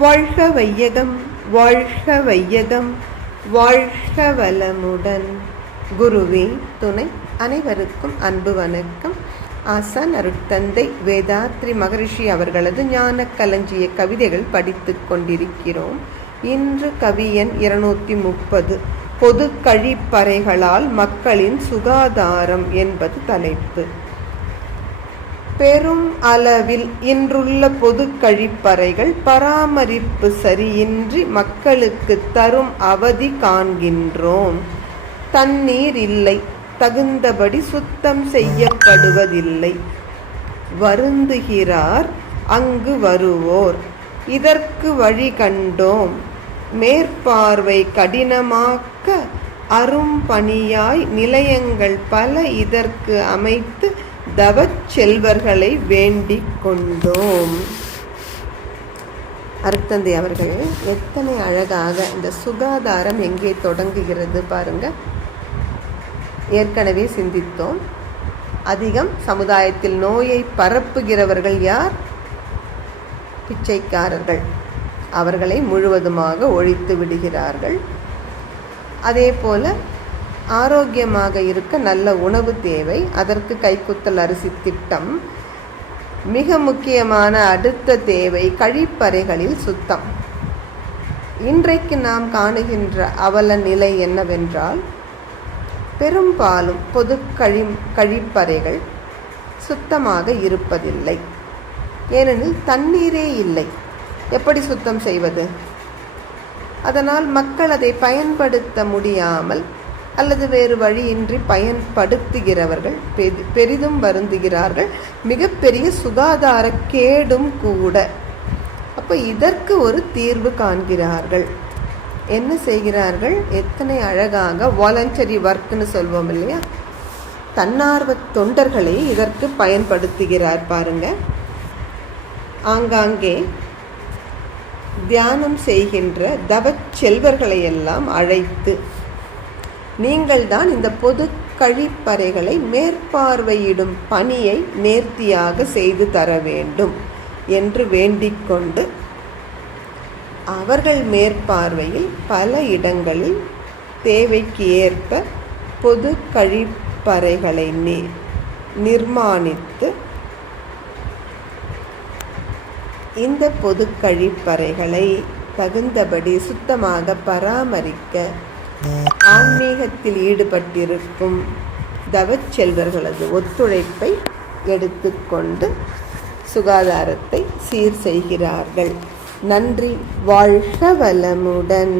வாழ்க வையகம், வாழ்க வையகம், வாழ்க வளமுடன். குருவே துணை. அனைவருக்கும் அன்பு வணக்கம். ஆசான் அருட்தந்தை வேதாத்ரி மகரிஷி அவர்களது ஞான களஞ்சிய கவிதைகள் படித்து கொண்டிருக்கிறோம். இன்று கவி எண் 230, பொது கழிப்பறைகளால் மக்களின் சுகாதாரம் என்பது தலைப்பு. பெரும் அளவில் இன்றுள்ள பொது கழிப்பறைகள் பராமரிப்பு சரியின்றி மக்களுக்கு தரும் அவதி காண்கின்றோம். தண்ணீர் இல்லை, தகுந்தபடி சுத்தம் செய்யப்படுவதில்லை. வருந்துகிறார் அங்கு வருவோர். இதற்கு வழி கண்டோம். மேற்பார்வை கடினமாக்க அரும்பணியாய் நிலையங்கள் பல இதற்கு அமைத்து தவச் செல்வர்களை வேண்டிக் கொண்டோம். அருட்தந்தை அவர்கள் எத்தனை அழகாக இந்த சுகாதாரம் எங்கே தொடங்குகிறது பாருங்க. ஏற்கனவே சிந்தித்தோம். அதிகம் சமுதாயத்தில் நோயை பரப்புகிறவர்கள் யார்? பிச்சைக்காரர்கள். அவர்களை முழுவதுமாக ஒழித்து விடுகிறார்கள். அதே போல ஆரோக்கியமாக இருக்க நல்ல உணவு தேவை. அதற்கு கைக்குத்தல் அரிசி திட்டம். மிக முக்கியமான அடுத்த தேவை கழிப்பறைகளில் சுத்தம். இன்றைக்கு நாம் காணுகின்ற அவல நிலை என்னவென்றால், பெரும்பாலும் பொது கழிப்பறைகள் சுத்தமாக இருப்பதில்லை. ஏனெனில் தண்ணீரே இல்லை. எப்படி சுத்தம் செய்வது? அதனால் மக்கள் அதை பயன்படுத்த முடியாமல் அல்லது வேறு வழியின்றி பயன்படுத்துகிறவர்கள் பெரிதும் வருந்துகிறார்கள். மிகப்பெரிய சுகாதார கேடும் கூட. அப்போ இதற்கு ஒரு தீர்வு காண்கிறார்கள். என்ன செய்கிறார்கள்? எத்தனை அழகாக வாலண்டரி ஒர்க்னு சொல்வோம் இல்லையா, தன்னார்வ தொண்டர்களை இதற்கு பயன்படுத்துகிறார் பாருங்க. ஆங்காங்கே தியானம் செய்கின்ற தவச் செல்வர்களை எல்லாம் அழைத்து, நீங்கள் தான் இந்த பொது கழிப்பறைகளை மேற்பார்வையிடும் பணியை நேர்த்தியாக செய்து தர வேண்டும் என்று வேண்டிக் கொண்டு, அவர்கள் மேற்பார்வையில் பல இடங்களில் தேவைக்கு ஏற்ப பொது கழிப்பறைகளை நிர்மாணித்து, இந்த பொது கழிப்பறைகளை தகுந்தபடி சுத்தமாக பராமரிக்க ஆன்மீகத்தில் ஈடுபட்டிருக்கும் தவச் செல்வர்களது ஒத்துழைப்பை எடுத்துக்கொண்டு சுகாதாரத்தை சீர் செய்கிறார்கள். நன்றி. வாழ்க வளமுடன்.